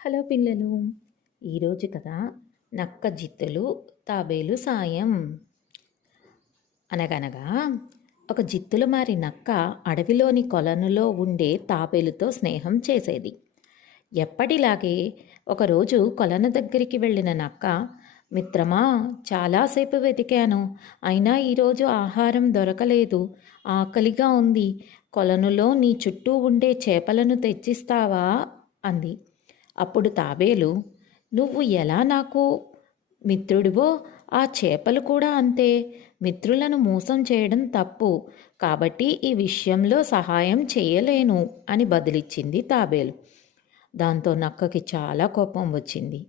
Hello పిల్లలు, ఈరోజు కథ నక్క జిత్తులు తాబేలు సాయం. అనగనగా ఒక జిత్తులు మారి నక్క అడవిలోని కొలనులో ఉండే తాబేలుతో స్నేహం చేసేది. ఎప్పటిలాగే ఒకరోజు కొలను దగ్గరికి వెళ్ళిన నక్క, మిత్రమా, చాలాసేపు వెతికాను, అయినా ఈరోజు ఆహారం దొరకలేదు, ఆకలిగా ఉంది, కొలనులో నీ చుట్టూ ఉండే చేపలను తెచ్చిస్తావా అంది. అప్పుడు తాబేలు, నువ్వు ఎలా నాకు మిత్రుడివో ఆ చేపలు కూడా అంతే, మిత్రులను మోసం చేయడం తప్పు, కాబట్టి ఈ విషయంలో సహాయం చేయలేను అని బదిలిచ్చింది తాబేలు. దాంతో నక్కకి చాలా కోపం వచ్చింది.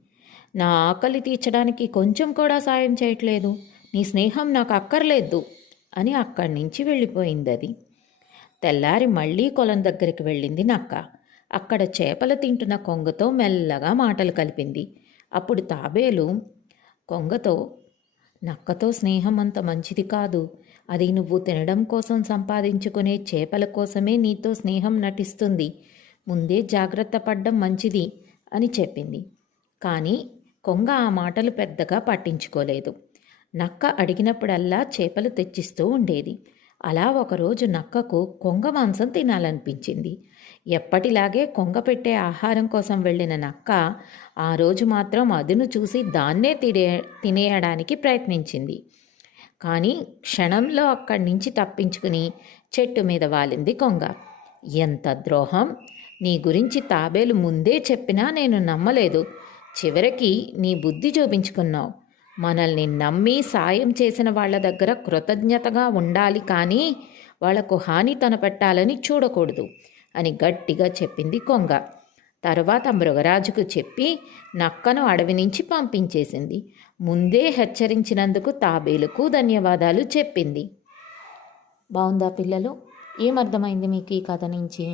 నా ఆకలి తీర్చడానికి కొంచెం కూడా సాయం చేయట్లేదు, నీ స్నేహం నాకు అక్కర్లేదు అని అక్కడి నుంచి వెళ్ళిపోయింది అది. తెల్లారి మళ్ళీ కొలం దగ్గరికి వెళ్ళింది నక్క. అక్కడ చేపలు తింటున్న కొంగతో మెల్లగా మాటలు కలిపింది. అప్పుడు తాబేలు కొంగతో, నక్కతో స్నేహం అంత మంచిది కాదు, అది నువ్వు తినడం కోసం సంపాదించుకునే చేపల కోసమే నీతో స్నేహం నటిస్తుంది, ముందే జాగ్రత్త పడ్డం మంచిది అని చెప్పింది. కానీ కొంగ ఆ మాటలు పెద్దగా పట్టించుకోలేదు. నక్క అడిగినప్పుడల్లా చేపలు తెచ్చిస్తూ ఉండేది. అలా ఒకరోజు నక్కకు కొంగ మాంసం తినాలనిపించింది. ఎప్పటిలాగే కొంగ పెట్టే ఆహారం కోసం వెళ్ళిన నక్క ఆ రోజు మాత్రం అదును చూసి దాన్నే తినేయడానికి ప్రయత్నించింది. కానీ క్షణంలో అక్కడి నుంచి తప్పించుకుని చెట్టు మీద వాలింది కొంగ. ఎంత ద్రోహం! నీ గురించి తాబేలు ముందే చెప్పినా నేను నమ్మలేదు, చివరికి నీ బుద్ధి చూపించుకున్నావు. మనల్ని నమ్మి సాయం చేసిన వాళ్ళ దగ్గర కృతజ్ఞతగా ఉండాలి, కానీ వాళ్లకు హాని తనపెట్టాలని చూడకూడదు అని గట్టిగా చెప్పింది కొంగ. తరువాత మృగరాజుకు చెప్పి నక్కను అడవి నుంచి పంపించేసింది. ముందే హెచ్చరించినందుకు తాబేలుకు ధన్యవాదాలు చెప్పింది. బాగుందా పిల్లలు? ఏమర్థమైంది మీకు ఈ కథ నుంచి?